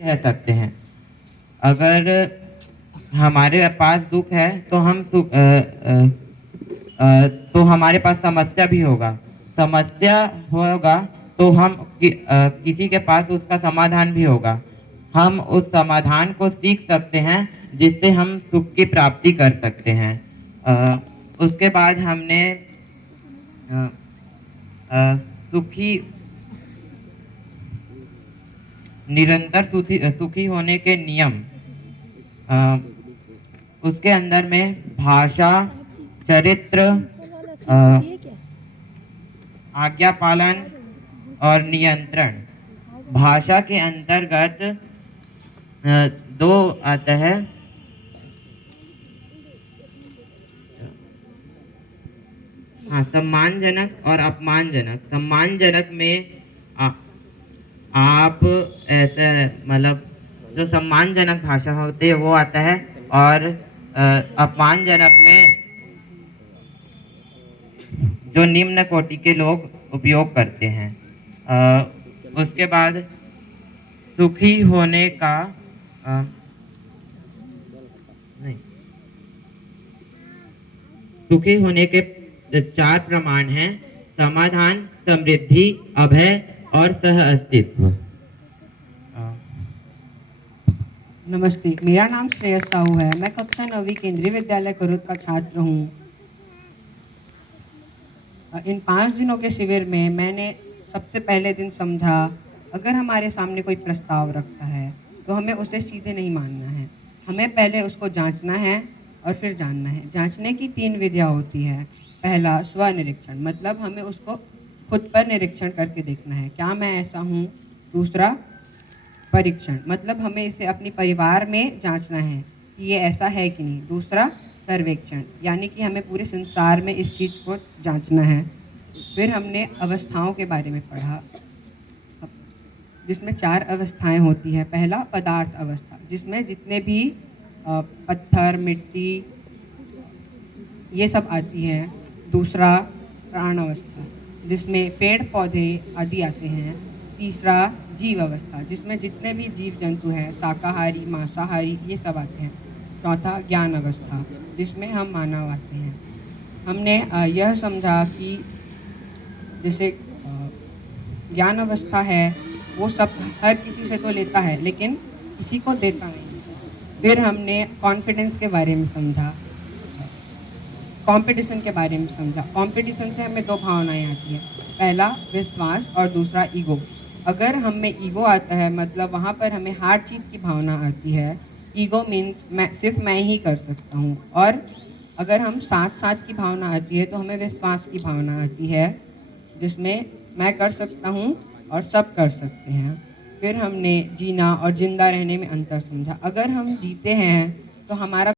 रह सकते हैं। अगर हमारे पास दुख है तो तो हमारे पास समस्या भी होगा। समस्या होगा तो किसी के पास उसका समाधान भी होगा। हम उस समाधान को सीख सकते हैं जिससे हम सुख की प्राप्ति कर सकते हैं। उसके बाद हमने अ, अ, सुखी निरंतर सुखी होने के नियम, अ, उसके अंदर में भाषा, चरित्र, अ, आज्ञा पालन और नियंत्रण। भाषा के अंतर्गत दो आता है। हाँ, सम्मानजनक और अपमानजनक। सम्मानजनक में आ, आप ऐसे मतलब जो सम्मानजनक भाषा होती है वो आता है। और अपमानजनक में जो निम्न कोटि के लोग उपयोग करते हैं। उसके बाद सुखी होने का अ, नहीं, सुखी होने के चार प्रमाण हैं: समाधान, समृद्धि, अभय और सह अस्तित्व। नमस्ते, मेरा नाम श्रेयस साहू है। मैं कक्षा 9वीं केंद्रीय विद्यालय कुरुद का छात्र हूँ। इन 5 दिनों के शिविर में मैंने सबसे पहले दिन समझा, अगर हमारे सामने कोई प्रस्ताव रखता है तो हमें उसे सीधे नहीं मानना है। हमें पहले उसको जांचना है और फिर जानना है। जांचने की 3 विधियाँ होती है। पहला स्वनिरीक्षण, मतलब हमें उसको खुद पर निरीक्षण करके देखना है, क्या मैं ऐसा हूँ। दूसरा परीक्षण, मतलब हमें इसे अपने परिवार में जांचना है कि ये ऐसा है कि नहीं। दूसरा सर्वेक्षण, यानी कि हमें पूरे संसार में इस चीज़ को जांचना है। फिर हमने अवस्थाओं के बारे में पढ़ा, जिसमें 4 अवस्थाएं होती हैं। पहला पदार्थ अवस्था, जिसमें जितने भी पत्थर, मिट्टी, ये सब आती हैं। दूसरा प्राण अवस्था, जिसमें पेड़ पौधे आदि आते हैं। तीसरा जीव अवस्था, जिसमें जितने भी जीव जंतु हैं, शाकाहारी, मांसाहारी, ये सब आते हैं। चौथा ज्ञान अवस्था, जिसमें हम मानव आते हैं। हमने यह समझा कि जैसे ज्ञान अवस्था है, वो सब हर किसी से तो लेता है लेकिन किसी को देता नहीं। फिर हमने कॉन्फिडेंस के बारे में समझा, कंपटीशन के बारे में समझा। कंपटीशन से हमें 2 भावनाएं आती हैं, पहला विश्वास और दूसरा ईगो। अगर हम में ईगो आता है, मतलब वहाँ पर हमें हार जीत की भावना आती है। ईगो मीन्स सिर्फ मैं ही कर सकता हूँ। और अगर हम साथ साथ की भावना आती है तो हमें विश्वास की भावना आती है, जिसमें मैं कर सकता हूँ और सब कर सकते हैं। फिर हमने जीना और जिंदा रहने में अंतर समझा। अगर हम जीते हैं तो हमारा